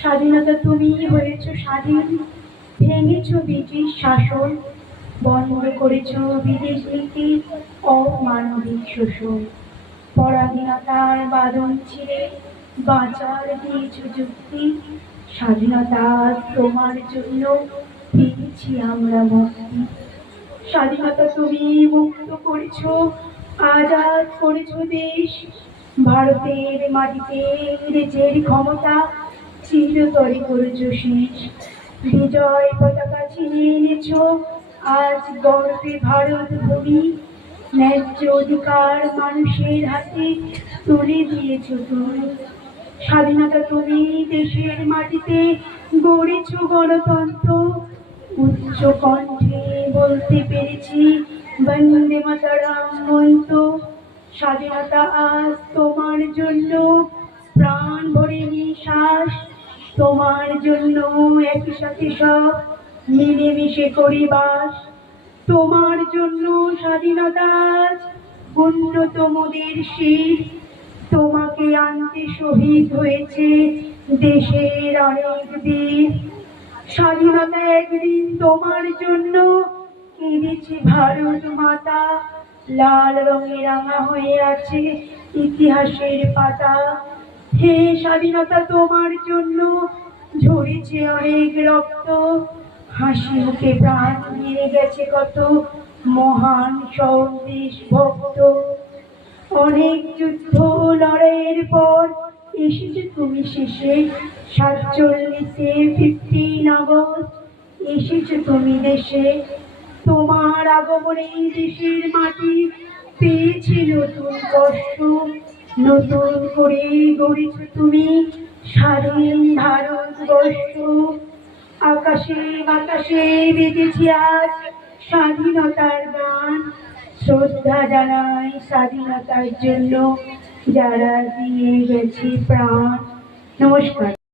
স্বাধীনতা তুমি হয়েছ স্বাধীন। ভেঙেছ ব্রিটিশ শাসন বন্ধ করেছ বিদেশ নীতি অমানবিক শোষণ। পরাধীনতার বাদন ছিঁড়ে বাঁচার দিয়েছ যুক্তি। স্বাধীনতা তোমার জন্য পেয়েছি আমরা মুক্তি। স্বাধীনতা তুমি মুক্ত করেছ, আজাদ করেছ দেশ। ভারতের মাটিতে ইংরেজের ক্ষমতা, চিরতরে করেছ শেষ। বিজয় পতাকা ছিনিয়ে এনেছ, আজ গর্বে ভারত ভূমি। ন্যায্য অধিকার মানুষের হাতে তুলে দিয়েছ তুমি। স্বাধীনতা তুমি দেশের মাটিতে গড়েছ গণতন্ত্র। উচ্চ কণ্ঠে বলতে পেরেছি। বন্দে মাতারাম মন্ত্র। স্বাধীনতা আজ তোমার জন্য। প্রাণ ভরে নিঃশ্বাস তোমার জন্য। একই সাথে সব মিলেমিশে করি বাস। তোমার জন্য স্বাধীনতা আজ উন্নতমদের শীত তোমাকে আনতে শহীদ হয়েছে দেশের অনেক বীর। স্বাধীনতা একদিন তোমার জন্য কেঁদেছে ভারত মাতা। লাল রঙে রাঙা হয়ে আছে ইতিহাসের পাতা। হে স্বাধীনতা তোমার জন্য ঝরেছে অনেক রক্ত। হাসি মুখে প্রাণ নিয়ে গেছে কত মহান সন্দেশ ভক্ত। অনেক যুদ্ধ লড়াইয়ের পর এসেছে তুমি শেষে সাতচল্লিশে ফিফটিন আগস্ট। এসেছে তুমি দেশে তোমার আগমনে দেশের মাটি পেয়েছে নতুন কষ্ট। নতুন করে গড়েছ তুমি স্বাধীন ভারতবর্ষ। আকাশে বাতাসে বেঁধেছি আজ স্বাধীনতার গান। শ্রদ্ধা জানাই স্বাধীনতার জন্য যারা দিয়ে গেছি প্রাণ। নমস্কার।